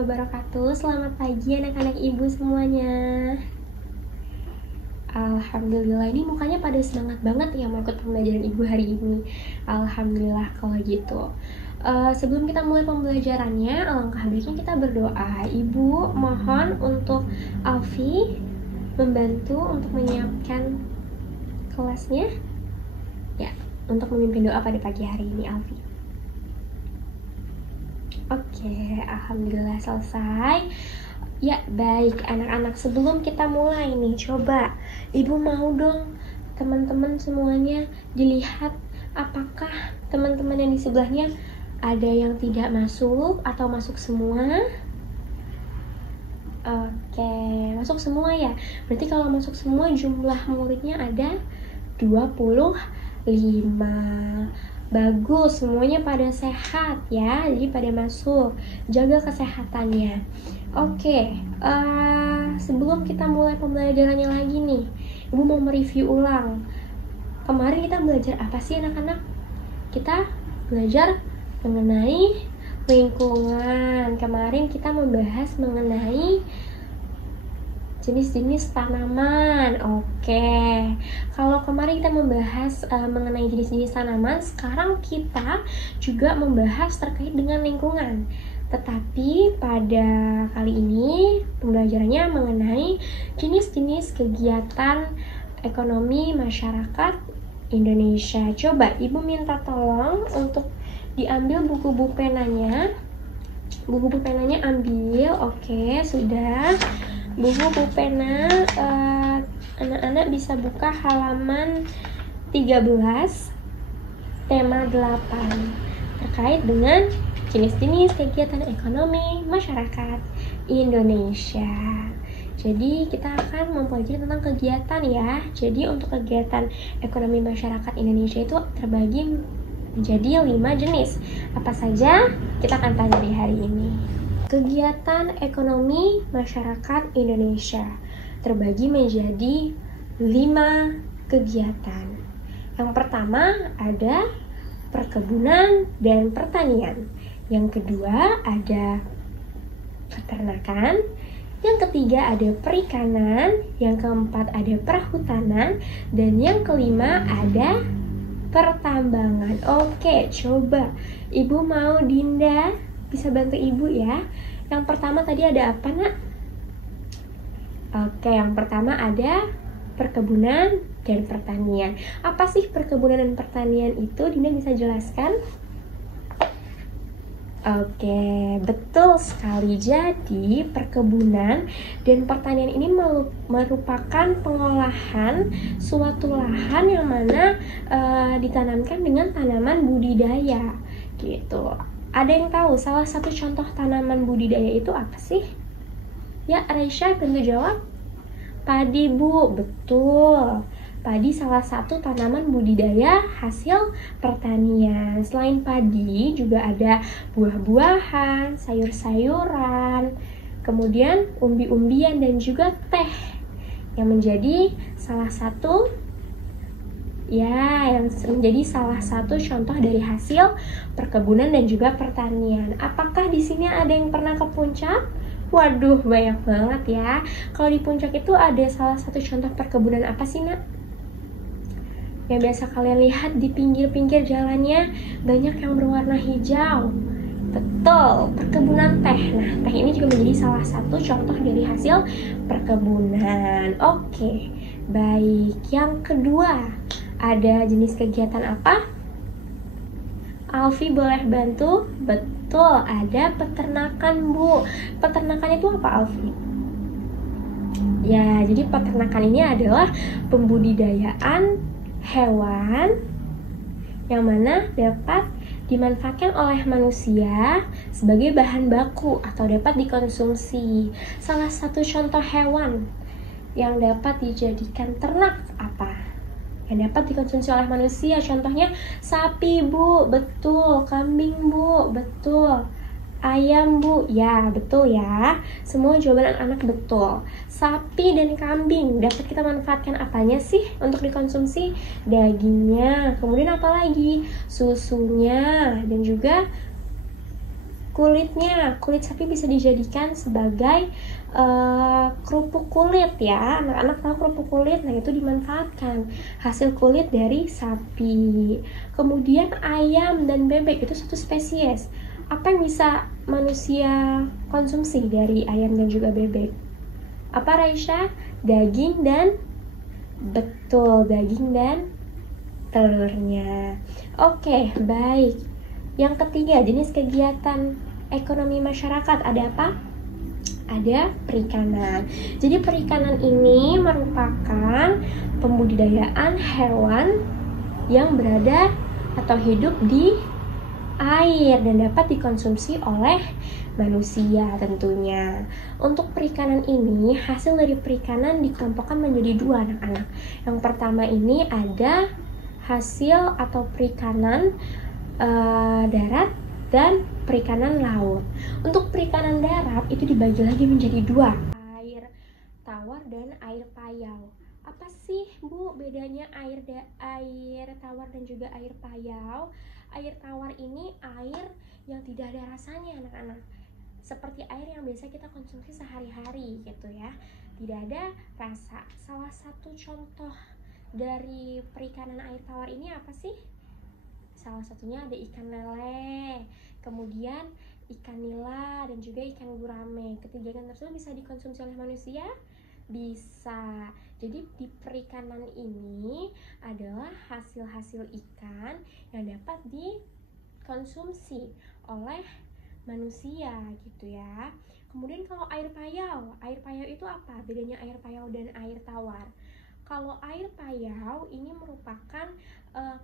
wabarakatuh. Selamat pagi anak-anak ibu semuanya. Alhamdulillah, ini mukanya pada semangat banget ya mau ikut pembelajaran ibu hari ini. Alhamdulillah kalau gitu. Sebelum kita mulai pembelajarannya, alangkah baiknya kita berdoa. Ibu mohon untuk Alfi membantu untuk menyiapkan kelasnya ya, untuk memimpin doa pada pagi hari ini, Alfi. Oke, alhamdulillah selesai. Ya, baik anak-anak, sebelum kita mulai nih, coba ibu mau dong teman-teman semuanya dilihat apakah teman-teman yang di sebelahnya ada yang tidak masuk atau masuk semua. Oke, masuk semua ya. Berarti kalau masuk semua jumlah muridnya ada 25. Bagus, semuanya pada sehat ya, jadi pada masuk. Jaga kesehatannya. Oke, sebelum kita mulai pembelajarannya lagi nih, ibu mau mereview ulang. Kemarin kita belajar apa sih anak-anak? Kita belajar mengenai lingkungan. Kemarin kita membahas mengenai jenis-jenis tanaman. Oke, kalau kemarin kita membahas mengenai jenis-jenis tanaman, sekarang kita juga membahas terkait dengan lingkungan. Tetapi pada kali ini pembelajarannya mengenai jenis-jenis kegiatan ekonomi masyarakat Indonesia. Coba ibu minta tolong untuk diambil buku-buku penanya. Buku-buku penanya ambil. Oke, sudah. Buku pena, anak-anak bisa buka halaman 13, tema 8, terkait dengan jenis-jenis kegiatan ekonomi masyarakat Indonesia. Jadi kita akan mempelajari tentang kegiatan ya. Jadi untuk kegiatan ekonomi masyarakat Indonesia itu terbagi menjadi 5 jenis. Apa saja? Kita akan pelajari hari ini. Kegiatan ekonomi masyarakat Indonesia terbagi menjadi 5 kegiatan. Yang pertama ada perkebunan dan pertanian. Yang kedua ada peternakan. Yang ketiga ada perikanan. Yang keempat ada perhutanan. Dan yang kelima ada pertambangan. Oke, coba ibu mau Dinda bisa bantu ibu ya. Yang pertama tadi ada apa nak? Oke, yang pertama ada perkebunan dan pertanian. Apa sih perkebunan dan pertanian itu? Dinda bisa jelaskan? Oke, betul sekali. Jadi perkebunan dan pertanian ini merupakan pengolahan suatu lahan yang mana ditanamkan dengan tanaman budidaya gitu. Ada yang tahu salah satu contoh tanaman budidaya itu apa sih? Ya, Raisya bantu jawab. Padi, Bu. Betul. Padi salah satu tanaman budidaya hasil pertanian. Selain padi, juga ada buah-buahan, sayur-sayuran, kemudian umbi-umbian dan juga teh yang menjadi salah satu contoh dari hasil perkebunan dan juga pertanian. Apakah di sini ada yang pernah ke puncak? Waduh, banyak banget ya. Kalau di puncak itu ada salah satu contoh perkebunan apa sih, nak? Yang biasa kalian lihat di pinggir-pinggir jalannya banyak yang berwarna hijau. Betul, perkebunan teh. Nah, teh ini juga menjadi salah satu contoh dari hasil perkebunan. Oke, baik. Yang kedua, ada jenis kegiatan apa? Alfi boleh bantu? Betul, ada peternakan, Bu. Peternakan itu apa, Alfi? Ya, jadi peternakan ini adalah pembudidayaan hewan yang mana dapat dimanfaatkan oleh manusia sebagai bahan baku atau dapat dikonsumsi. Salah satu contoh hewan yang dapat dijadikan ternak apa? Yang dapat dikonsumsi oleh manusia, contohnya sapi, Bu. Betul. Kambing, Bu. Betul. Ayam, Bu. Ya, betul ya. Semua jawaban anak-anak betul. Sapi dan kambing dapat kita manfaatkan apanya sih untuk dikonsumsi? Dagingnya. Kemudian apa lagi? Susunya dan juga kulitnya. Kulit sapi bisa dijadikan sebagai kerupuk kulit ya. Anak-anak tahu kerupuk kulit, nah itu dimanfaatkan hasil kulit dari sapi. Kemudian ayam dan bebek itu satu spesies. Apa yang bisa manusia konsumsi dari ayam dan juga bebek? Apa Raisya? Daging dan betul, daging dan telurnya. Oke, baik. Yang ketiga, jenis kegiatan ekonomi masyarakat ada apa? Ada perikanan. Jadi perikanan ini merupakan pembudidayaan hewan yang berada atau hidup di air dan dapat dikonsumsi oleh manusia tentunya. Untuk perikanan ini, hasil dari perikanan dikelompokkan menjadi dua anak-anak. Yang pertama ini ada hasil atau perikanan darat dan perikanan laut. Untuk perikanan darat itu dibagi lagi menjadi dua, air tawar dan air payau. Apa sih Bu bedanya air tawar dan juga air payau? Air tawar ini air yang tidak ada rasanya anak-anak, seperti air yang biasa kita konsumsi sehari-hari gitu ya, tidak ada rasa. Salah satu contoh dari perikanan air tawar ini apa sih? Salah satunya ada ikan lele, kemudian ikan nila, dan juga ikan gurame. Ketiga ikan tersebut bisa dikonsumsi oleh manusia? Bisa. Jadi di perikanan ini adalah hasil-hasil ikan yang dapat dikonsumsi oleh manusia gitu ya. Kemudian kalau air payau itu apa? Bedanya air payau dan air tawar. Kalau air payau ini merupakan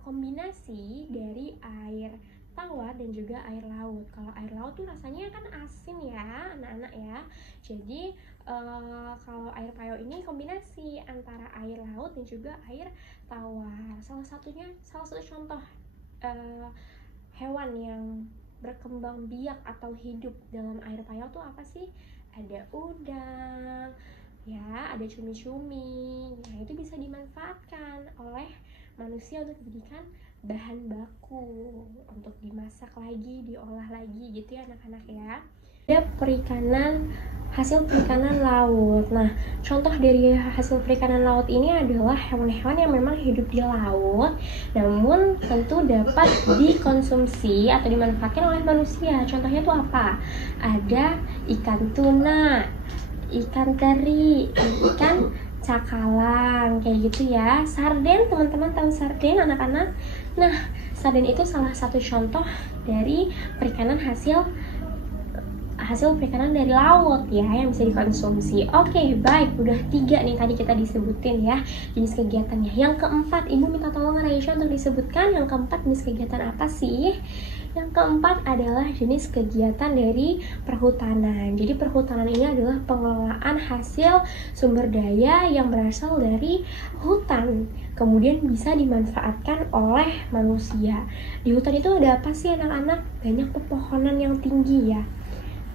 kombinasi dari air tawar dan juga air laut. Kalau air laut tuh rasanya kan asin ya anak-anak ya. Jadi kalau air payau ini kombinasi antara air laut dan juga air tawar. Salah satu contoh hewan yang berkembang biak atau hidup dalam air payau tuh apa sih? Ada udang, ya, ada cumi-cumi. Nah, itu bisa dimanfaatkan oleh manusia untuk dijadikan bahan baku untuk dimasak lagi, diolah lagi gitu ya anak-anak ya. Ada hasil perikanan laut. Nah, contoh dari hasil perikanan laut ini adalah hewan-hewan yang memang hidup di laut, namun tentu dapat dikonsumsi atau dimanfaatkan oleh manusia. Contohnya tuh apa? Ada ikan tuna, ikan teri, ikan cakalang, kayak gitu ya. Sarden, teman-teman tahu sarden anak-anak? Nah, sarden itu salah satu contoh dari perikanan hasil perikanan dari laut ya yang bisa dikonsumsi. Oke, baik, udah 3 nih tadi kita disebutin ya jenis kegiatannya. Yang keempat, Ibu minta tolong Raisya untuk disebutkan yang keempat jenis kegiatan apa sih? Yang keempat adalah jenis kegiatan dari perhutanan. Jadi perhutanan ini adalah pengelolaan hasil sumber daya yang berasal dari hutan, kemudian bisa dimanfaatkan oleh manusia. Di hutan itu ada apa sih anak-anak? Banyak pepohonan yang tinggi ya.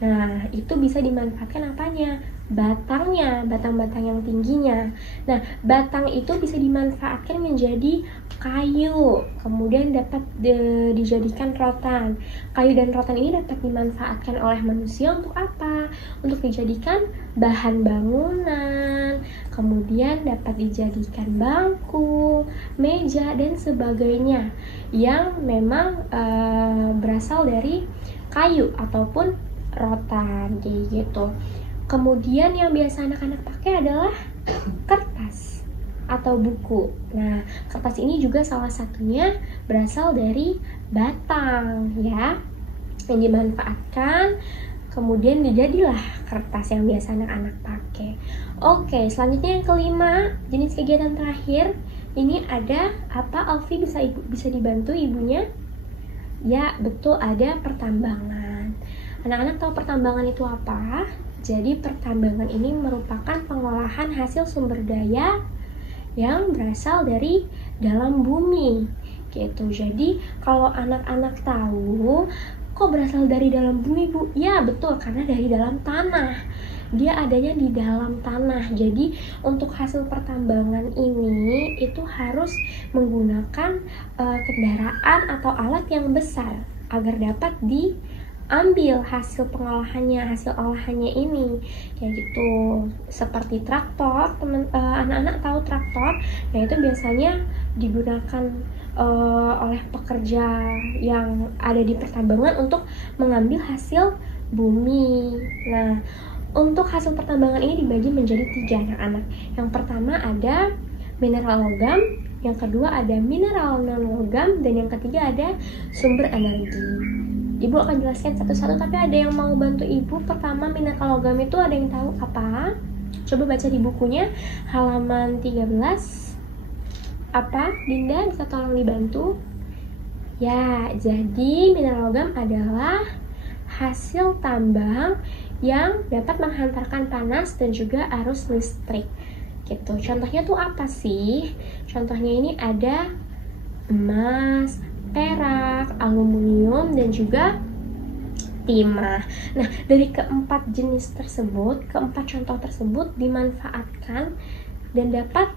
Nah, itu bisa dimanfaatkan apanya? Batangnya, batang-batang yang tingginya. Nah, batang itu bisa dimanfaatkan menjadi kayu, kemudian dapat dijadikan rotan. Kayu dan rotan ini dapat dimanfaatkan oleh manusia untuk apa? Untuk dijadikan bahan bangunan, kemudian dapat dijadikan bangku, meja, dan sebagainya yang memang berasal dari kayu ataupun rotan kayak gitu. Kemudian yang biasa anak-anak pakai adalah kertas atau buku. Nah, kertas ini juga salah satunya berasal dari batang ya, yang dimanfaatkan kemudian dijadilah kertas yang biasa anak-anak pakai. Oke, selanjutnya yang kelima, jenis kegiatan terakhir ini ada apa? Alfi bisa dibantu ibunya? Ya, betul, ada pertambangan. Anak-anak tahu pertambangan itu apa? Jadi pertambangan ini merupakan pengolahan hasil sumber daya yang berasal dari dalam bumi gitu. Jadi kalau anak-anak tahu kok berasal dari dalam bumi Bu? Ya betul, karena dari dalam tanah. Dia adanya di dalam tanah. Jadi untuk hasil pertambangan ini itu harus menggunakan kendaraan atau alat yang besar agar dapat ambil hasil pengolahannya, hasil olahannya ini kayak gitu. Seperti traktor, anak-anak tahu traktor. Nah itu biasanya digunakan oleh pekerja yang ada di pertambangan untuk mengambil hasil bumi. Nah untuk hasil pertambangan ini dibagi menjadi 3 anak-anak. Yang pertama ada mineral logam, yang kedua ada mineral non logam, dan yang ketiga ada sumber energi. Ibu akan jelaskan satu-satu, tapi ada yang mau bantu ibu. Pertama, mineral logam itu ada yang tahu apa? Coba baca di bukunya halaman 13. Apa? Dinda bisa tolong dibantu? Ya, jadi mineral logam adalah hasil tambang yang dapat menghantarkan panas dan juga arus listrik gitu. Contohnya tuh apa sih? Contohnya ini ada emas, perak, aluminium, dan juga timah. Nah, dari keempat jenis tersebut, keempat contoh tersebut dimanfaatkan dan dapat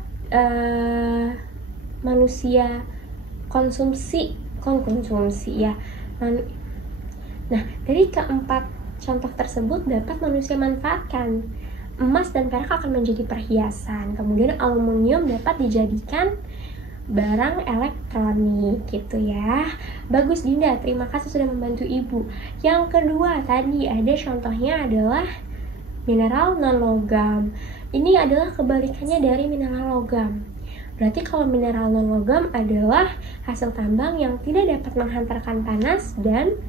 manusia konsumsi ya. Nah, dari keempat contoh tersebut dapat manusia manfaatkan. Emas dan perak akan menjadi perhiasan. Kemudian aluminium dapat dijadikan barang elektronik gitu ya. Bagus Dinda, terima kasih sudah membantu ibu. Yang kedua tadi ada contohnya adalah mineral non logam. Ini adalah kebalikannya dari mineral logam. Berarti kalau mineral non logam adalah hasil tambang yang tidak dapat menghantarkan panas dan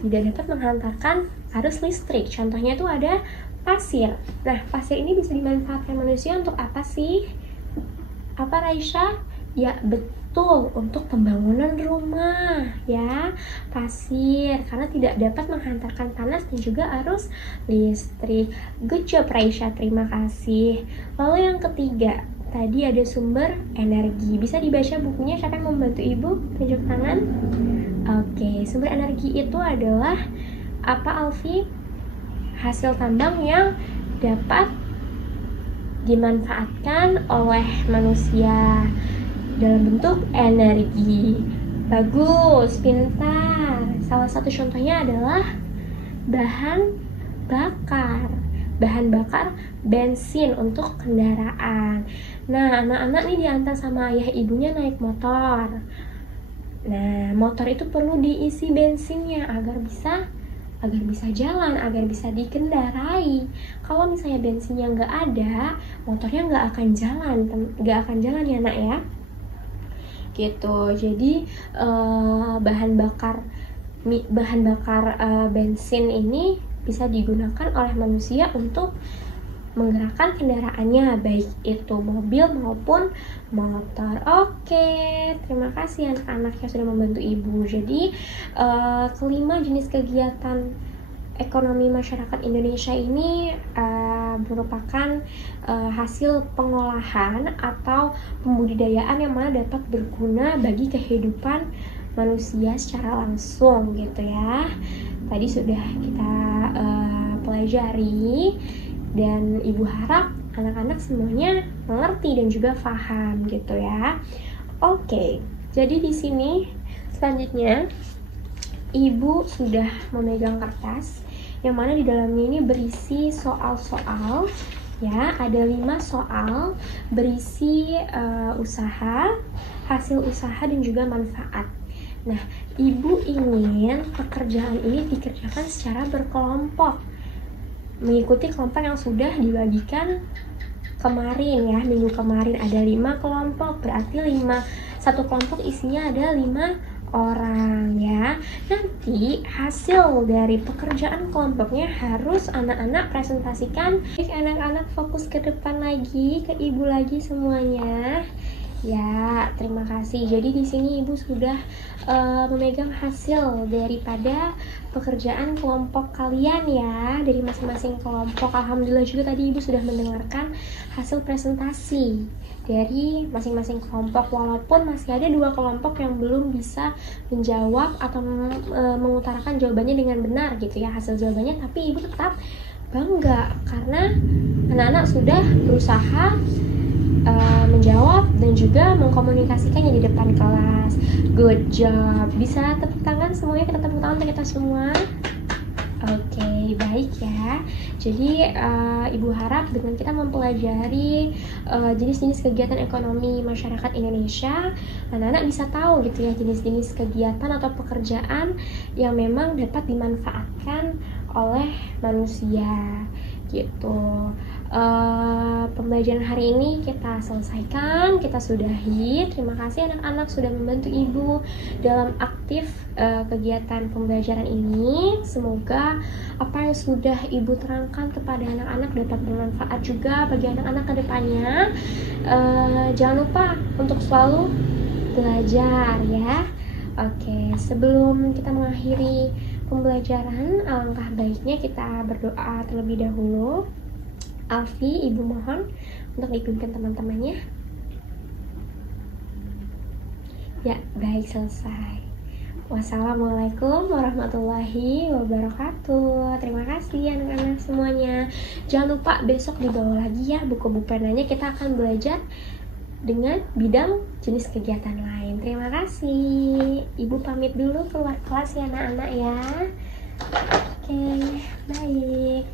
tidak dapat menghantarkan arus listrik. Contohnya itu ada pasir. Nah, pasir ini bisa dimanfaatkan manusia untuk apa sih? Apa Raisya? Ya, betul, untuk pembangunan rumah ya. Pasir, karena tidak dapat menghantarkan panas dan juga arus listrik. Good job Raisya, terima kasih. Lalu yang ketiga, tadi ada sumber energi. Bisa dibaca bukunya, siapa yang membantu ibu? Tunjuk tangan. Oke, sumber energi itu adalah apa Alfi? Hasil tambang yang dapat dimanfaatkan oleh manusia dalam bentuk energi. Bagus, pintar. Salah satu contohnya adalah bahan bakar. Bahan bakar bensin untuk kendaraan. Nah, anak-anak nih diantar sama ayah ibunya naik motor. Nah, motor itu perlu diisi bensinnya agar bisa jalan, agar bisa dikendarai. Kalau misalnya bensinnya nggak ada, motornya nggak akan jalan ya nak ya. Gitu. Jadi bahan bakar bensin ini bisa digunakan oleh manusia untuk menggerakkan kendaraannya, baik itu mobil maupun motor. Oke, terima kasih anak-anak yang sudah membantu ibu. Jadi kelima jenis kegiatan ekonomi masyarakat Indonesia ini merupakan hasil pengolahan atau pembudidayaan yang mana dapat berguna bagi kehidupan manusia secara langsung gitu ya. Tadi sudah kita pelajari dan ibu harap anak-anak semuanya mengerti dan juga paham gitu ya. Oke, jadi di sini selanjutnya ibu sudah memegang kertas yang mana di dalamnya ini berisi soal-soal ya. Ada 5 soal berisi usaha, hasil usaha dan juga manfaat. Nah, ibu ingin pekerjaan ini dikerjakan secara berkelompok, mengikuti kelompok yang sudah dibagikan kemarin ya. Minggu kemarin ada 5 kelompok, berarti satu kelompok isinya ada 5 orang ya. Nanti hasil dari pekerjaan kelompoknya harus anak-anak presentasikan. Anak-anak fokus ke depan lagi, ke ibu lagi semuanya. Ya, terima kasih. Jadi di sini ibu sudah memegang hasil daripada pekerjaan kelompok kalian ya, dari masing-masing kelompok. Alhamdulillah juga tadi ibu sudah mendengarkan hasil presentasi dari masing-masing kelompok, walaupun masih ada 2 kelompok yang belum bisa menjawab atau mengutarakan jawabannya dengan benar gitu ya, hasil jawabannya. Tapi ibu tetap bangga karena anak-anak sudah berusaha menjawab dan juga mengkomunikasikannya di depan kelas. Good job. Bisa tepuk tangan semuanya, kita tepuk tangan untuk kita semua. Oke, baik ya. Jadi Ibu harap dengan kita mempelajari jenis-jenis kegiatan ekonomi masyarakat Indonesia, anak-anak bisa tahu gitu ya jenis-jenis kegiatan atau pekerjaan yang memang dapat dimanfaatkan oleh manusia gitu. Pembelajaran hari ini kita selesaikan, kita sudahi. Terima kasih anak-anak sudah membantu Ibu dalam aktif kegiatan pembelajaran ini. Semoga apa yang sudah Ibu terangkan kepada anak-anak dapat bermanfaat juga bagi anak-anak ke depannya. Jangan lupa untuk selalu belajar ya. Oke, sebelum kita mengakhiri pembelajaran, alangkah baiknya kita berdoa terlebih dahulu. Alfi, Ibu mohon untuk dipimpin teman-temannya. Ya, baik, selesai. Wassalamualaikum warahmatullahi wabarakatuh. Terima kasih anak-anak semuanya. Jangan lupa besok dibawa lagi ya buku penanya, kita akan belajar dengan bidang jenis kegiatan lain. Terima kasih. Ibu pamit dulu keluar kelas ya anak-anak ya. Oke, baik.